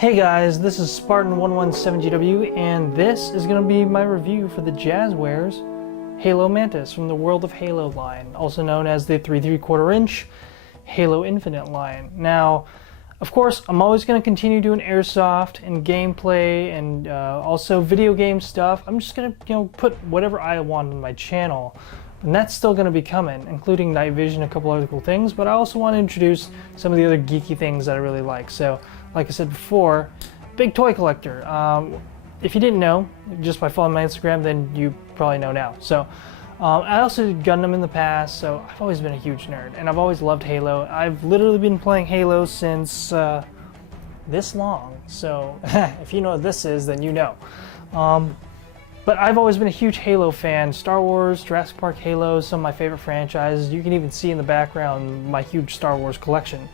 Hey guys, this is Spartan117GW, and this is going to be my review for the Jazwares Halo Mantis from the World of Halo line, also known as the 3¾ inch Halo Infinite line. Now, of course, I'm always going to continue doing airsoft and gameplay and also video game stuff. I'm just going to, put whatever I want on my channel. And that's still going to be coming, including night vision, a couple other cool things, but I also want to introduce some of the other geeky things that I really like. So, like I said before, big toy collector. If you didn't know, just by following my Instagram, then you probably know now. So, I also did Gundam in the past, so I've always been a huge nerd, and I've always loved Halo. I've literally been playing Halo since this long, so if you know what this is, then you know. But I've always been a huge Halo fan. Star Wars, Jurassic Park, Halo, some of my favorite franchises. You can even see in the background my huge Star Wars collection.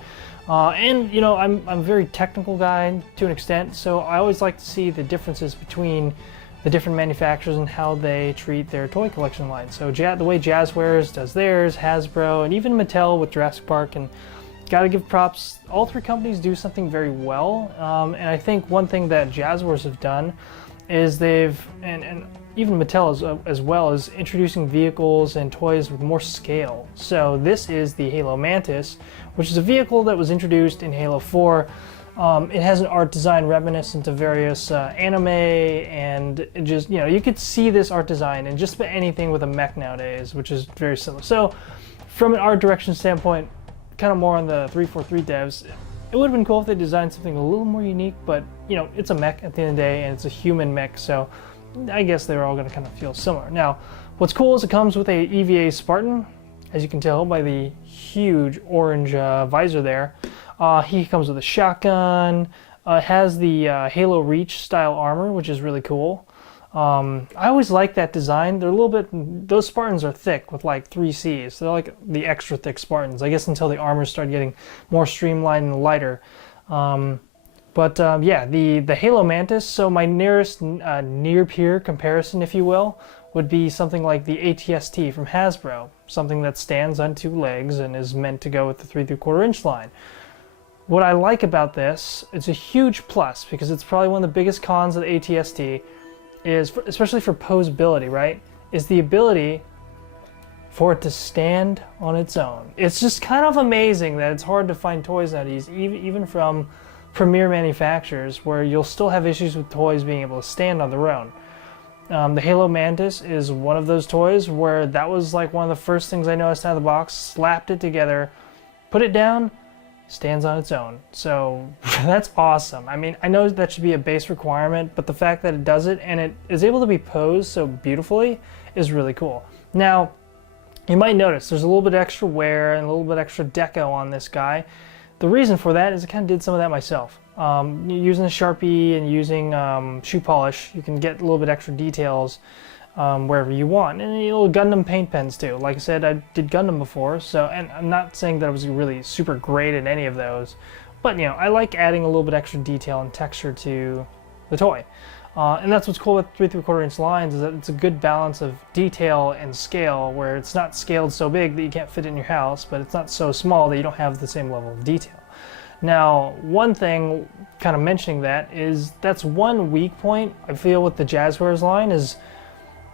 And I'm a very technical guy to an extent, so I always like to see the differences between the different manufacturers and how they treat their toy collection line. So the way Jazwares does theirs, Hasbro, and even Mattel with Jurassic Park, and gotta give props, all three companies do something very well. And I think one thing that Jazwares have done is and even Mattel as well, is introducing vehicles and toys with more scale. So this is the Halo Mantis, which is a vehicle that was introduced in Halo 4. It has an art design reminiscent of various anime, and it just, you could see this art design in just about anything with a mech nowadays, which is very similar. So from an art direction standpoint, kind of more on the 343 devs, it would have been cool if they designed something a little more unique, but it's a mech at the end of the day, and it's a human mech, so I guess they're all going to kind of feel similar. Now, what's cool is it comes with a Eva Spartan, as you can tell by the huge orange visor there. He comes with a shotgun. It has the Halo Reach style armor, which is really cool. I always like that design. They're a little bit, those Spartans are thick with like 3 Cs. They're like the extra thick Spartans, I guess, until the armors start getting more streamlined and lighter. Yeah, the Halo Mantis, so my nearest near-peer comparison, if you will, would be something like the ATST from Hasbro, something that stands on 2 legs and is meant to go with the 3¾ inch line. What I like about this, it's a huge plus, because it's probably one of the biggest cons of the ATST, is, especially for posability, right, is the ability for it to stand on its own. It's just kind of amazing that it's hard to find toys nowadays, even from premier manufacturers, where you'll still have issues with toys being able to stand on their own. The Halo Mantis is one of those toys where that was like one of the first things I noticed out of the box, slapped it together, put it down, stands on its own. So that's awesome. I mean, I know that should be a base requirement, but the fact that it does it and it is able to be posed so beautifully is really cool. Now, you might notice there's a little bit extra wear and a little bit extra deco on this guy. The reason for that is I kind of did some of that myself. Using a Sharpie and using shoe polish, you can get a little bit extra details wherever you want. And little Gundam paint pens too. Like I said, I did Gundam before, so, and I'm not saying that I was really super great at any of those, but I like adding a little bit extra detail and texture to the toy. And that's what's cool with 3¾ inch lines, is that it's a good balance of detail and scale, where it's not scaled so big that you can't fit it in your house, but it's not so small that you don't have the same level of detail. Now, one thing, kind of mentioning that, is that's one weak point I feel with the Jazwares line, is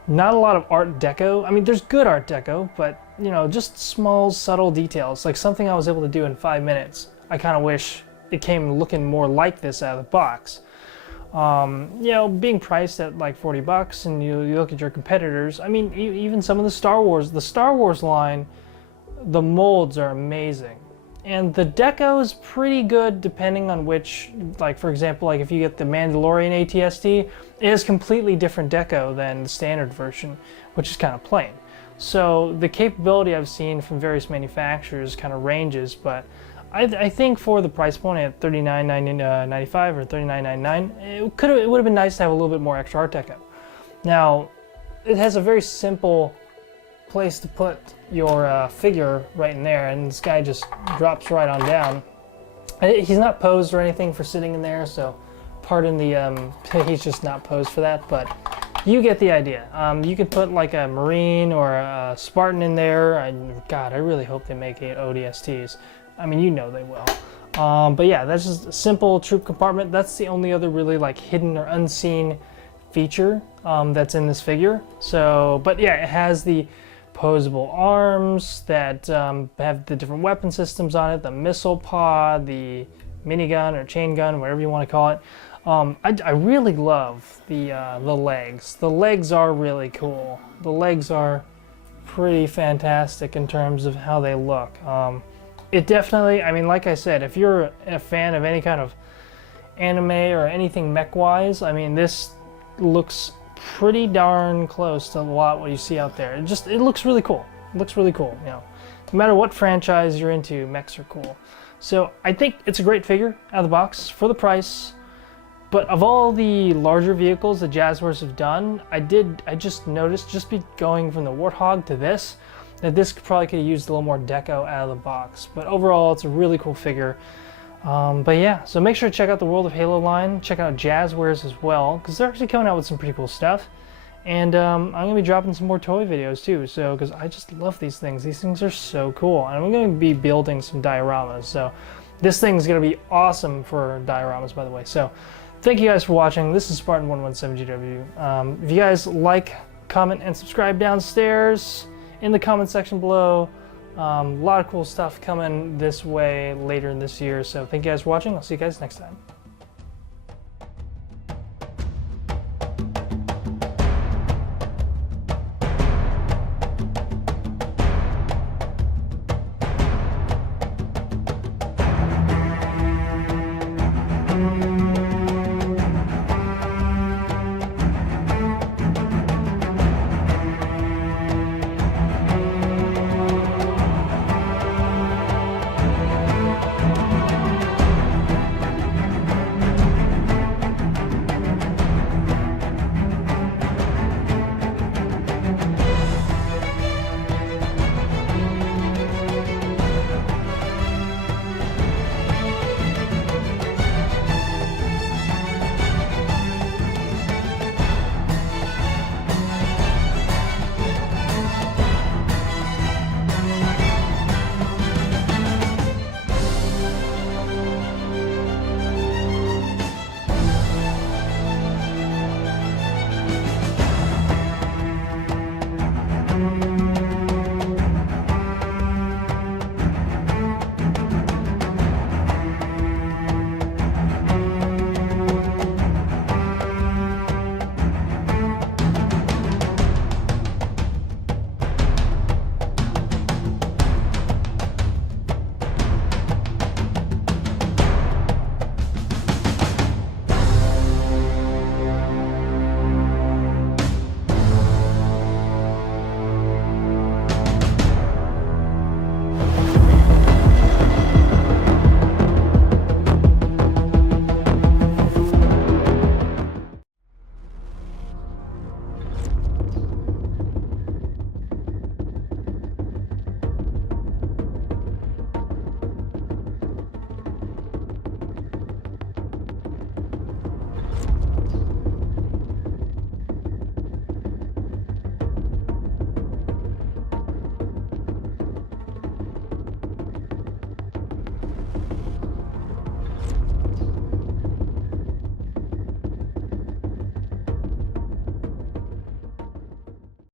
not a lot of art deco. I mean, there's good art deco, but just small, subtle details, like something I was able to do in 5 minutes. I kind of wish it came looking more like this out of the box. Being priced at like $40, and you look at your competitors, I mean, even some of the Star Wars line, the molds are amazing. And the deco is pretty good depending on which, like for example, like if you get the Mandalorian ATST, it is completely different deco than the standard version, which is kind of plain. So the capability I've seen from various manufacturers kind of ranges, but I think for the price point at $39.95 or $39.99, it would have been nice to have a little bit more extra art deco. Now, it has a very simple place to put your figure right in there, and this guy just drops right on down. He's not posed or anything for sitting in there, so pardon the he's just not posed for that, but you get the idea. You could put like a Marine or a Spartan in there. God, I really hope they make 8 ODSTs. I mean, they will. But yeah, that's just a simple troop compartment. That's the only other really like hidden or unseen feature that's in this figure. So, but yeah, it has the posable arms that have the different weapon systems on it, the missile pod, the minigun or chain gun, whatever you want to call it. I really love the legs. The legs are really cool. The legs are pretty fantastic in terms of how they look. It definitely, I mean, like I said, if you're a fan of any kind of anime or anything mech-wise, I mean, this looks pretty darn close to a lot what you see out there. It looks really cool. It looks really cool, you know. No matter what franchise you're into, mechs are cool. So I think it's a great figure out of the box for the price. But of all the larger vehicles that Jazwares have done, I just noticed, just be going from the Warthog to this, that this probably could have used a little more deco out of the box. But overall, it's a really cool figure. But yeah, so make sure to check out the World of Halo line. Check out Jazwares as well, because they're actually coming out with some pretty cool stuff. And I'm going to be dropping some more toy videos too, so because I just love these things. These things are so cool. And I'm going to be building some dioramas. So this thing's going to be awesome for dioramas, by the way. So thank you guys for watching. This is Spartan117GW. If you guys like, comment, and subscribe downstairs in the comment section below. A lot of cool stuff coming this way later in this year. So thank you guys for watching. I'll see you guys next time.